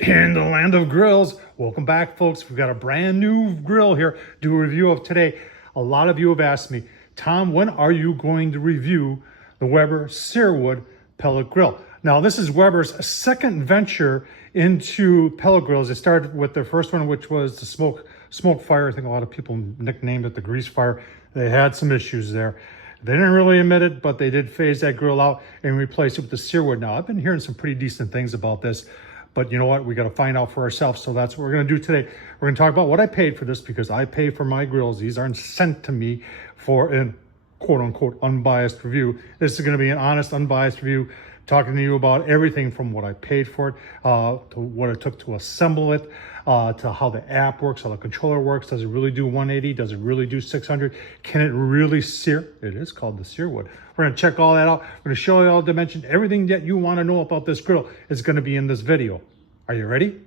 In the land of grills, welcome back, folks. We've got a brand new grill here to do a review of today. A lot of you have asked me, Tom, when are you going to review the Weber Searwood pellet grill? Now, this is Weber's second venture into pellet grills. They started with their first one, which was the smoke fire. I think a lot of people nicknamed it the grease fire. They had some issues there. They didn't really admit it, but they did phase that grill out and replace it with the Searwood. Now, I've been hearing some pretty decent things about this. But you know what? We got to find out for ourselves. So that's what we're going to do today. We're going to talk about what I paid for this because I pay for my grills. These aren't sent to me for an quote unquote unbiased review. This is going to be an honest, unbiased review, talking to you about everything from what I paid for it, to what it took to assemble it, to how the app works, how the controller works. Does it really do 180? Does it really do 600? Can it really sear? It is called the Searwood. We're going to check all that out. We're going to show you all the dimensions. Everything that you want to know about this grill is going to be in this video. Are you ready?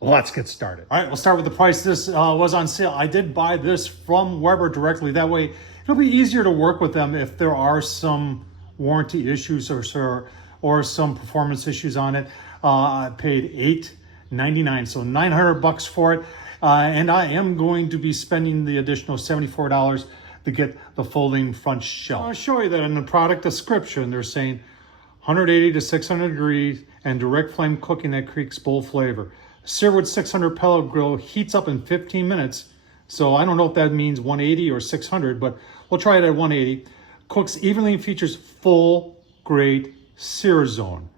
Let's get started. All right, we'll start with the price. This was on sale. I did buy this from Weber directly. That way, it'll be easier to work with them if there are some warranty issues or some performance issues on it. I paid $8.99, so $900 for it. And I am going to be spending the additional $74 to get the folding front shelf. I'll show you that in the product description. They're saying 180 to 600 degrees and direct flame cooking that creates bold flavor. Searwood 600 pellet grill heats up in 15 minutes. So I don't know if that means 180 or 600, but we'll try it at 180. Cooks evenly and features full grade sear zone.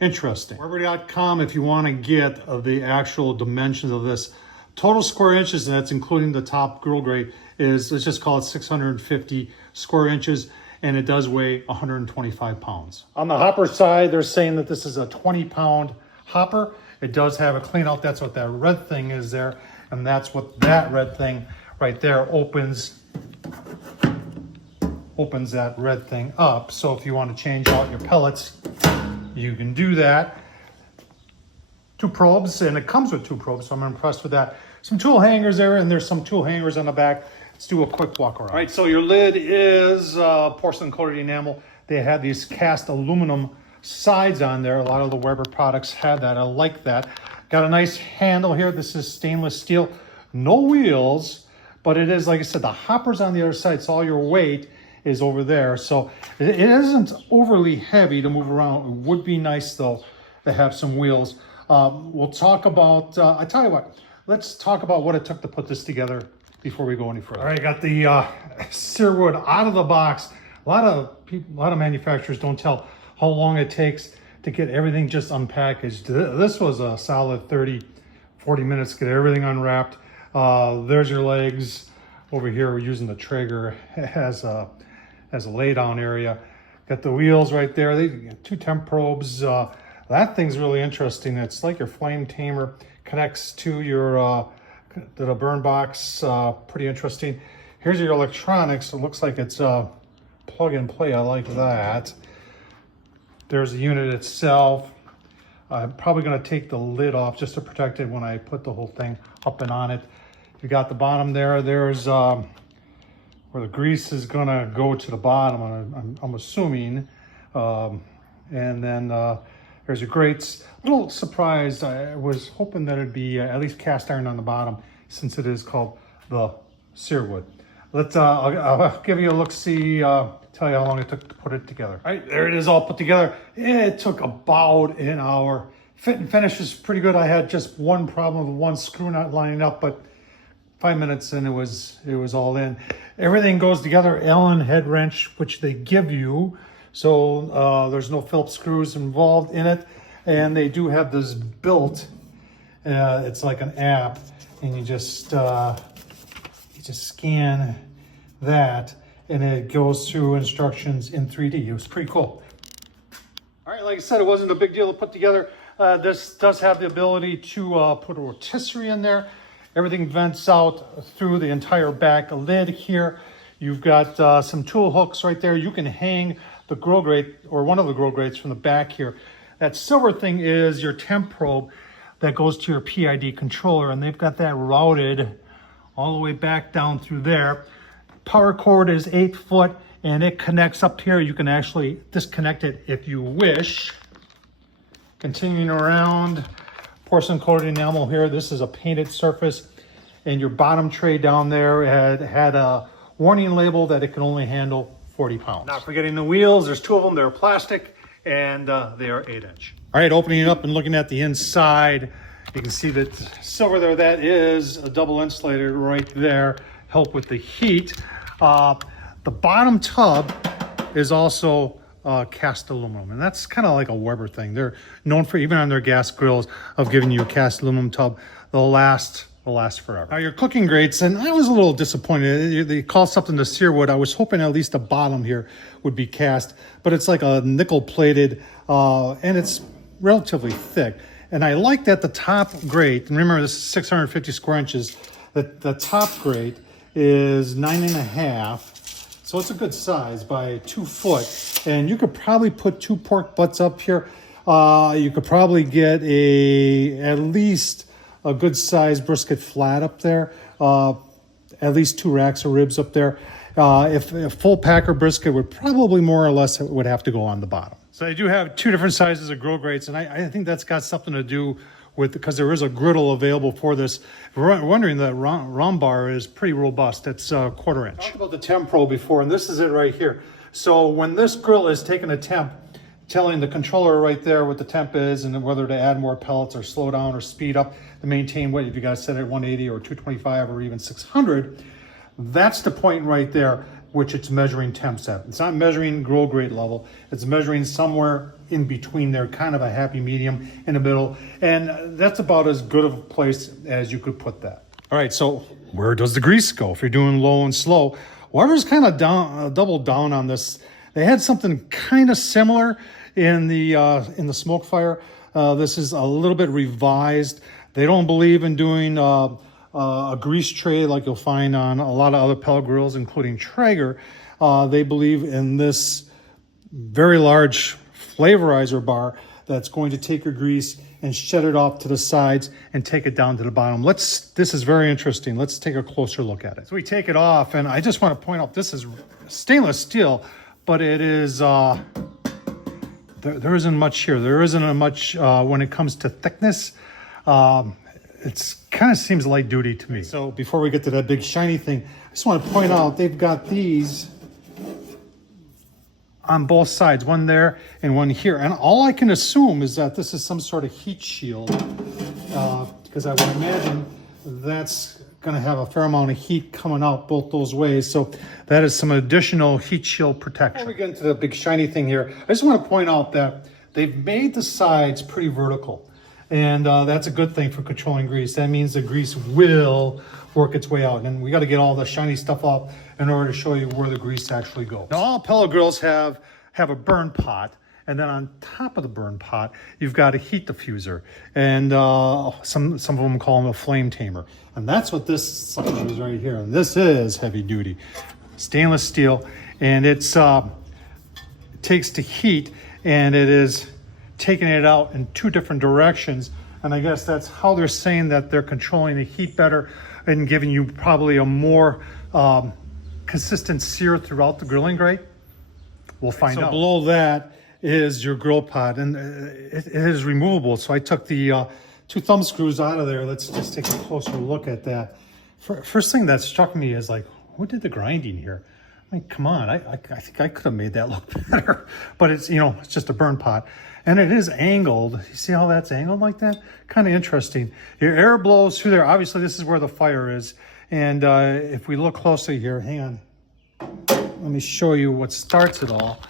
Interesting. Weber.com if you want to get the actual dimensions of this. Total square inches, and that's including the top grill grate, is, let's just call it 650 square inches, and it does weigh 125 pounds. On the hopper side, they're saying that this is a 20-pound hopper. It does have a clean out. That's what that red thing is there, and that's what that red thing right there opens that red thing up. So if you want to change out your pellets, you can do that. 2 probes, and it comes with 2 probes, so I'm impressed with that. Some tool hangers there, and there's some tool hangers on the back. Let's do a quick walk around. All right, so your lid is porcelain coated enamel. They have these cast aluminum sides on there. A lot of the Weber products have that. I like that. Got a nice handle here. This is stainless steel. No wheels, but it is, like I said, the hopper's on the other side, so all your weight is over there. So it isn't overly heavy to move around. It would be nice, though, to have some wheels. We'll talk about, I tell you what, let's talk about what it took to put this together before we go any further. All right, got the Searwood out of the box. A lot of manufacturers don't tell how long it takes to get everything just unpackaged. This was a solid 30, 40 minutes to get everything unwrapped. There's your legs. Over here, we're using the Traeger as a lay down area. Got the wheels right there. They got 2 temp probes. That thing's really interesting. It's like your flame tamer connects to your the burn box. Pretty interesting. Here's your electronics. It looks like it's plug and play. I like that. There's the unit itself. I'm probably going to take the lid off just to protect it when I put the whole thing up and on it. You got the bottom there. There's where the grease is going to go to the bottom, I'm assuming. And then there's your grates. A little surprised. I was hoping that it'd be at least cast iron on the bottom since it is called the Searwood. I'll give you a look-see, tell you how long it took to put it together. All right, there it is all put together. It took about an hour. Fit and finish is pretty good. I had just one problem with one screw not lining up, but 5 minutes and it was all in. Everything goes together. Allen head wrench, which they give you. So there's no Phillips screws involved in it. And they do have this built, it's like an app, and you just scan that and it goes through instructions in 3D. It was pretty cool. All right, like I said, it wasn't a big deal to put together. This does have the ability to put a rotisserie in there. Everything vents out through the entire back lid here. You've got some tool hooks right there. You can hang the grill grate or one of the grill grates from the back here. That silver thing is your temp probe that goes to your PID controller, and they've got that routed all the way back down through there. Power cord is 8 foot and it connects up here. You can actually disconnect it if you wish. Continuing around, porcelain coated enamel here. This is a painted surface, and your bottom tray down there had a warning label that it can only handle 40 pounds. Not forgetting the wheels. There's 2 of them. They're plastic, and they are 8-inch. All right, opening it up and looking at the inside, you can see that silver there. That is a double insulator right there. Help with the heat. The bottom tub is also cast aluminum, and that's kind of like a Weber thing. They're known for, even on their gas grills, of giving you a cast aluminum tub. They'll last forever. Now your cooking grates, and I was a little disappointed. They call something the Searwood. I was hoping at least the bottom here would be cast, but it's like a nickel plated, and it's relatively thick. And I like that the top grate, and remember this is 650 square inches, the top grate is 9.5. So it's a good size by 2 foot. And you could probably put 2 pork butts up here. You could probably get at least a good size brisket flat up there. At least 2 racks of ribs up there. If a full packer brisket would probably more or less would have to go on the bottom. So I do have 2 different sizes of grill grates, and I think that's got something to do with, because there is a griddle available for this. If you're wondering, that round bar is pretty robust. It's 1/4 inch. I talked about the temp probe before, and this is it right here. So when this grill is taking a temp, telling the controller right there what the temp is and whether to add more pellets or slow down or speed up to maintain what, if you guys set it at 180 or 225 or even 600, that's the point right there which it's measuring temps at. It's not measuring grill grate level. It's measuring somewhere in between there, kind of a happy medium in the middle. And that's about as good of a place as you could put that. All right, so where does the grease go if you're doing low and slow? Weber's kind of doubled down on this. They had something kind of similar in the smoke fire. This is a little bit revised. They don't believe in doing a grease tray like you'll find on a lot of other pellet grills, including Traeger. They believe in this very large flavorizer bar that's going to take your grease and shed it off to the sides and take it down to the bottom. This is very interesting. Let's take a closer look at it. So we take it off, and I just want to point out this is stainless steel, but it is there isn't much here. There isn't much when it comes to thickness. It's kind of seems light duty to me. So before we get to that big shiny thing, I just want to point out they've got these on both sides, one there and one here. And all I can assume is that this is some sort of heat shield, because I would imagine that's going to have a fair amount of heat coming out both those ways. So that is some additional heat shield protection. Before we get into the big shiny thing here, I just want to point out that they've made the sides pretty vertical. And that's a good thing for controlling grease. That means the grease will work its way out. And we got to get all the shiny stuff off in order to show you where the grease actually goes. Now, all pellet grills have a burn pot. And then on top of the burn pot, you've got a heat diffuser. And some of them call them a flame tamer. And that's what this sucker is right here. And this is heavy duty. Stainless steel. And it takes the heat, and it is taking it out in 2 different directions. And I guess that's how they're saying that they're controlling the heat better and giving you probably a more consistent sear throughout the grilling grate. We'll find out. So below that is your grill pot, and it is removable. So I took the 2 thumb screws out of there. Let's just take a closer look at that. First thing that struck me is, like, who did the grinding here? I mean, come on, I think I could have made that look better. But it's, it's just a burn pot. And it is angled. You see how that's angled like that? Kind of interesting. Your air blows through there. Obviously, this is where the fire is. And if we look closely here, hang on. Let me show you what starts it all.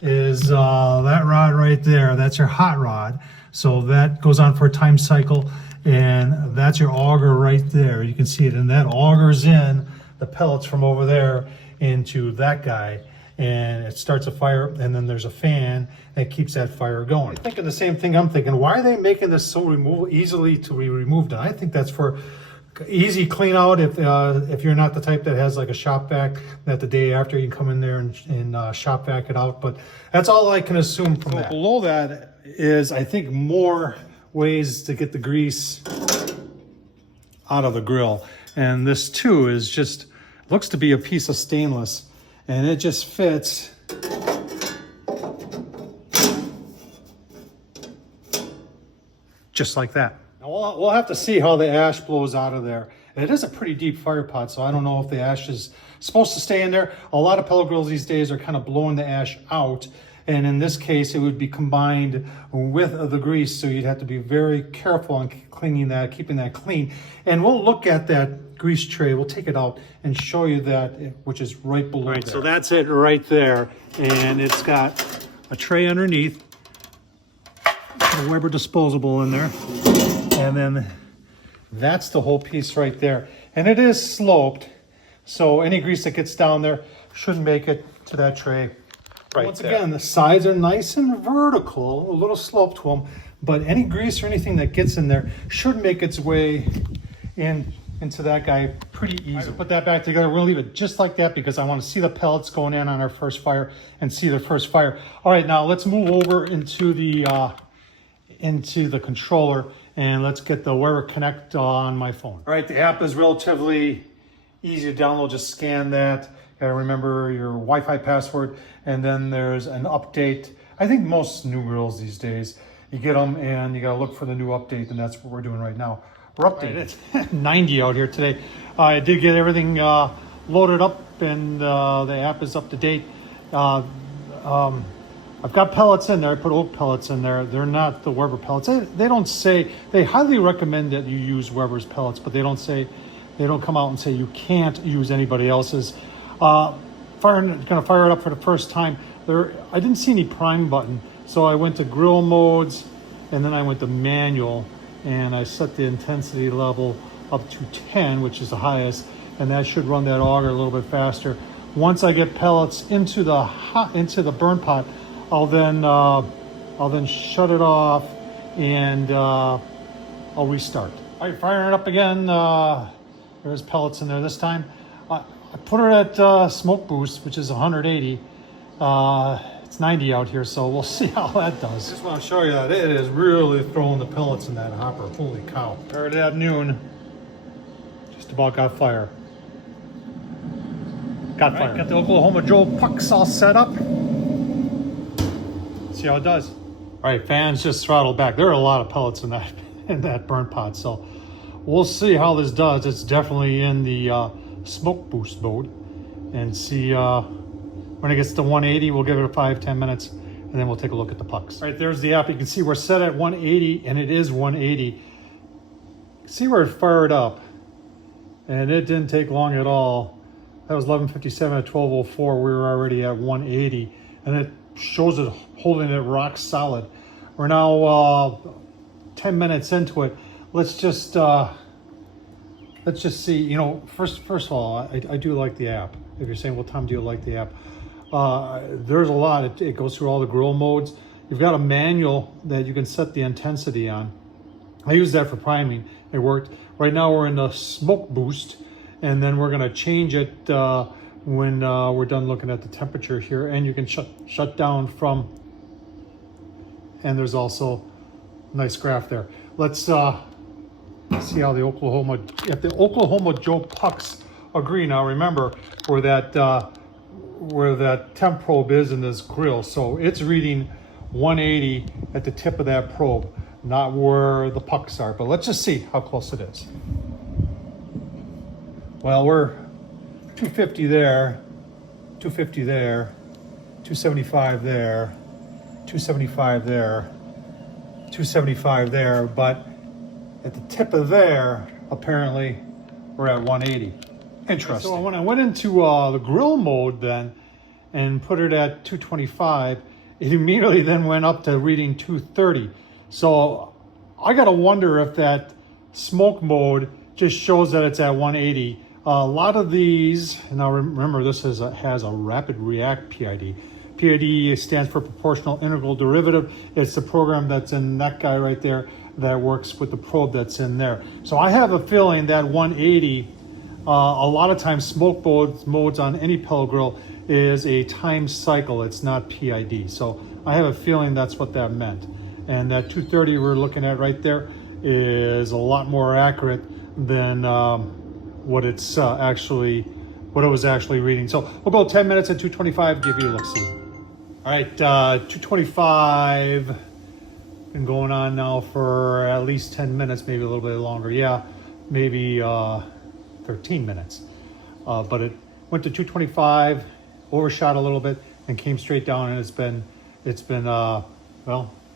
Is that rod right there. That's your hot rod. So that goes on for a time cycle. And that's your auger right there. You can see it. And that augers in the pellets from over there into that guy. And it starts a fire, and then there's a fan that keeps that fire going. I'm thinking the same thing I'm thinking. Why are they making this so easily to be removed? And I think that's for easy clean out if you're not the type that has like a shop vac that the day after you can come in there and shop vac it out. But that's all I can assume from that. Below that is, I think, more ways to get the grease out of the grill. And this too is just, looks to be a piece of stainless. And it just fits just like that. Now We'll have to see how the ash blows out of there. It is a pretty deep fire pot, so I don't know if the ash is supposed to stay in there. A lot of pellet grills these days are kind of blowing the ash out. And in this case, it would be combined with the grease. So you'd have to be very careful on cleaning that, keeping that clean. And we'll look at that grease tray. We'll take it out and show you that, which is right below there. So that's it right there. And it's got a tray underneath, a Weber disposable in there. And then that's the whole piece right there. And it is sloped. So any grease that gets down there should make it to that tray. Right. Once again, the sides are nice and vertical, a little slope to them, but any grease or anything that gets in there should make its way into that guy pretty easily. Put that back together. We're gonna leave it just like that because I want to see the pellets going in on our first fire and see the first fire. All right, now let's move over into the controller and let's get the Weber Connect on my phone. All right, the app is relatively easy to download. Just scan that. Gotta remember your Wi-Fi password, and then there's an update. I think most new grills these days, you get them and you gotta look for the new update, and that's what we're doing right now. We're updated. It's 90 out here today. I did get everything loaded up, and the app is up to date. I've got pellets in there. I put oak pellets in there. They're not the Weber pellets. They don't say, they highly recommend that you use Weber's pellets, but they don't come out and say you can't use anybody else's. Gonna fire it up for the first time. I didn't see any prime button, so I went to grill modes, and then I went to manual, and I set the intensity level up to 10, which is the highest, and that should run that auger a little bit faster. Once I get pellets into the burn pot, I'll then shut it off, and I'll restart. All right, firing it up again. There's pellets in there this time. I put her at smoke boost, which is 180. It's 90 out here, so we'll see how that does. I just want to show you that it is really throwing the pellets in that hopper. Holy cow. Fired at noon. Just about got fire. Got fire. Got the Oklahoma Joe pucks all set up. See how it does. All right, fans just throttled back. There are a lot of pellets in that burn pot, so we'll see how this does. It's definitely in the smoke boost mode, and see when it gets to 180, we'll give it a 5-10 minutes, and then we'll take a look at the pucks. All right, there's the app. You can see we're set at 180, and it is 180. See where it fired up, and it didn't take long at all. That was 11:57 at 12:04. We were already at 180, and it shows it holding it rock solid. We're now 10 minutes into it. Let's just see, you know, first of all, I do like the app. If you're saying, well, Tom, do you like the app? There's a lot. It goes through all the grill modes. You've got a manual that you can set the intensity on. I use that for priming. It worked. Right now we're in the smoke boost, and then we're gonna change it when we're done looking at the temperature here. And you can shut down from, and there's also a nice graph there. Let's see how the Oklahoma Joe pucks agree. Now remember where that temp probe is in this grill, so it's reading 180 at the tip of that probe, not where the pucks are. But let's just see how close it is. Well, we're 250 there, 250 there, 275 there, 275 there, 275 there, but at the tip of there, apparently, we're at 180. Interesting. So when I went into the grill mode then and put it at 225, it immediately then went up to reading 230. So I gotta wonder if that smoke mode just shows that it's at 180. A lot of these, now remember this has a rapid react PID. PID stands for proportional integral derivative. It's the program that's in that guy right there that works with the probe that's in there. So I have a feeling that 180, a lot of times smoke modes on any pellet grill is a time cycle. It's not PID. So I have a feeling that's what that meant. And that 230 we're looking at right there is a lot more accurate than what it was actually reading. So we'll go 10 minutes at 225, give you a look-see. All right, 225, been going on now for at least 10 minutes, maybe a little bit longer. Yeah, maybe 13 minutes. But it went to 225, overshot a little bit, and came straight down, and it's been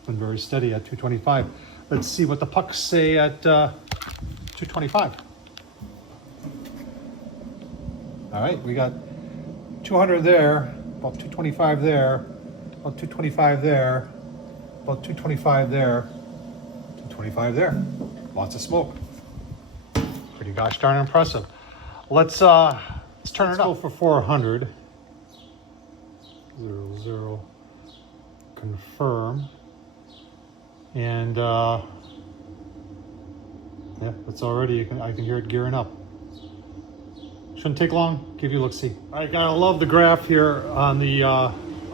very steady at 225. Let's see what the pucks say at 225. All right, we got 200 there, about 225 there, about 225 there, about 225 there, 225 there. Lots of smoke. Pretty gosh darn impressive. Let's turn it up for 400. 00. Confirm. And yeah, it's already. I can hear it gearing up. Shouldn't take long. Give you a look-see. I gotta love the graph here on the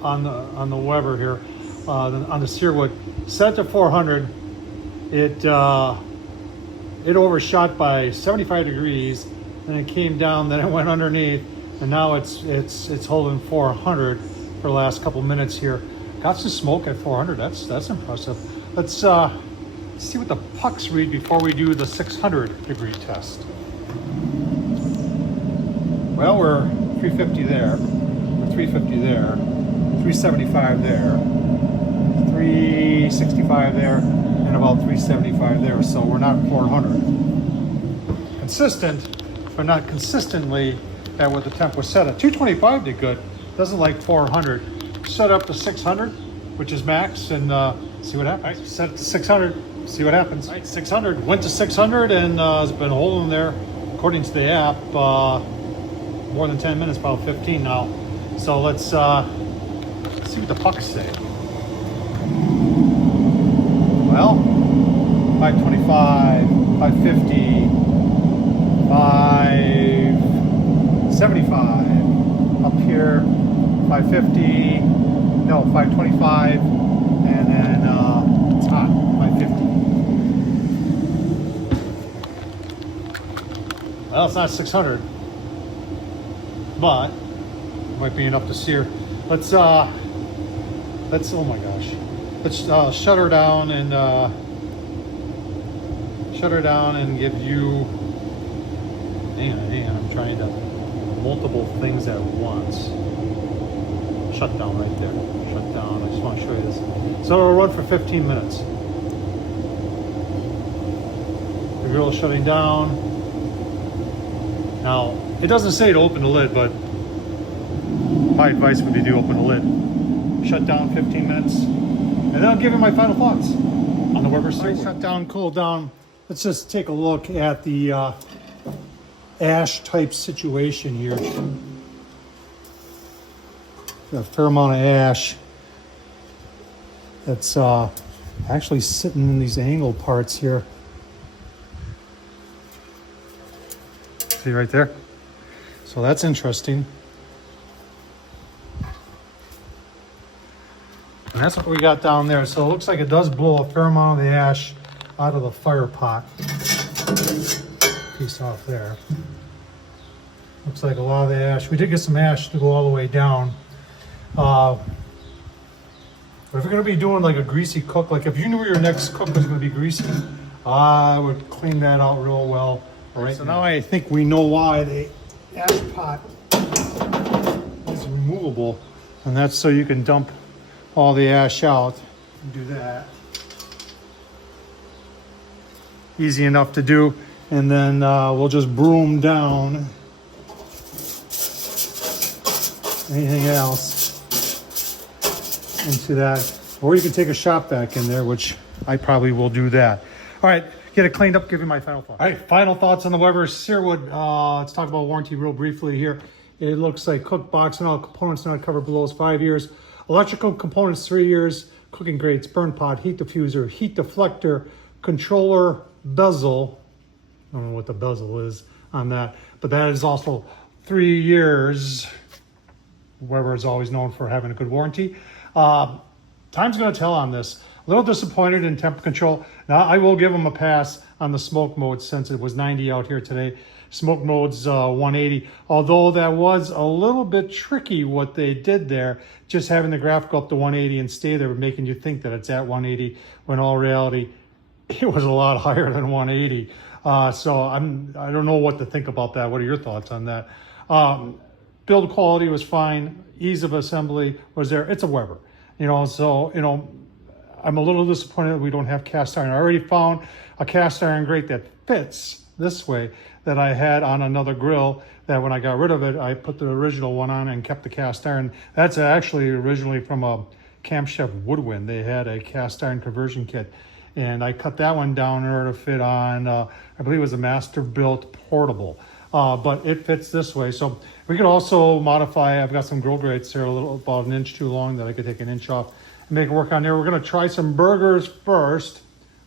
Weber here, on the Searwood. Set to 400. It overshot by 75 degrees, and it came down. Then it went underneath, and now it's holding 400 for the last couple minutes here. Got some smoke at 400. That's impressive. Let's see what the pucks read before we do the 600 degree test. Well, we're 350 there, we're 350 there, 375 there, 365 there, and about 375 there. So we're not 400. Consistent, but not consistently at what the temp was set at. 225 did good. Doesn't like 400. Set up to 600, which is max, and see what happens. All right, set it to 600. See what happens. All right, 600 went to 600 and has been holding there, according to the app. More than 10 minutes, about 15 now. So let's see what the pucks say. Well, 525, 550, 575. Up here, 550, no, 525, and then it's hot, 550. Well, it's not 600. But it might be enough to sear. Let's oh my gosh, let's shut her down and give you. Hang on, I'm trying to multiple things at once. Shut down right there. Shut down. I just want to show you this. So it'll run for 15 minutes. The grill's shutting down. Now, it doesn't say to open the lid, but my advice would be to open the lid. Shut down 15 minutes, and then I'll give you my final thoughts on the Weber Searwood. Shut down, cool down. Let's just take a look at the ash type situation here. Got a fair amount of ash that's actually sitting in these angle parts here. See right there? So that's interesting. And that's what we got down there. So it looks like it does blow a fair amount of the ash out of the fire pot. Piece off there. Looks like a lot of the ash. We did get some ash to go all the way down. But if you're going to be doing like a greasy cook, like if you knew your next cook was going to be greasy, I would clean that out real well. All right, so now I think we know why the ash pot is removable, and that's so you can dump all the ash out. Do that. Easy enough to do, and then we'll just broom down anything else into that, or you can take a shop vac in there, which I probably will do that. All right, get it cleaned up, give you my final thoughts. All right, final thoughts on the Weber Searwood. Let's talk about warranty real briefly here. It looks like cook box and all components not covered below is 5 years. Electrical components 3 years. Cooking grates, burn pot, heat diffuser, heat deflector, controller, bezel. I don't know what the bezel is on that, but that is also 3 years. Weber is always known for having a good warranty. Time's going to tell on this. A little disappointed in temp control. Now, I will give them a pass on the smoke mode since it was 90 out here today. Smoke mode's 180. Although that was a little bit tricky what they did there, just having the graph go up to 180 and stay there, making you think that it's at 180, when all reality, it was a lot higher than 180. So I don't know what to think about that. What are your thoughts on that? Build quality was fine. Ease of assembly was there. It's a Weber, so, I'm a little disappointed that we don't have cast iron. I already found a cast iron grate that fits this way that I had on another grill, that when I got rid of it, I put the original one on and kept the cast iron. That's actually originally from a Camp Chef Woodwind. They had a cast iron conversion kit, and I cut that one down in order to fit on, I believe it was a master built portable. But it fits this way. So we could also modify, I've got some grill grates here, about an inch too long, that I could take an inch off and make it work on there. We're gonna try some burgers first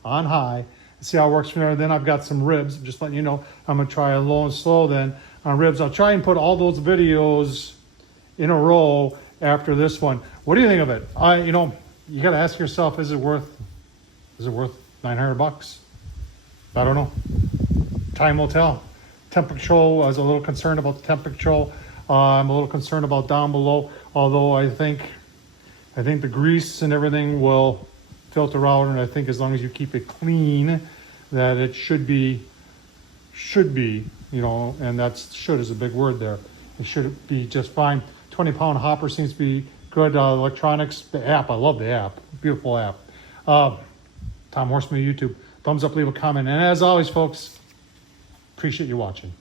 on high and see how it works from there. Then I've got some ribs, just letting you know. I'm gonna try a low and slow then on ribs. I'll try and put all those videos in a row after this one. What do you think of it? You gotta ask yourself, is it worth $900? I don't know. Time will tell. Temp control, I was a little concerned about the temp control. I'm a little concerned about down below, although I think the grease and everything will filter out, and I think as long as you keep it clean, that it should be, and that's should is a big word there. It should be just fine. 20-pound hopper seems to be good. Electronics, the app, I love the app. Beautiful app. Tom Horsman YouTube. Thumbs up, leave a comment. And as always, folks, appreciate you watching.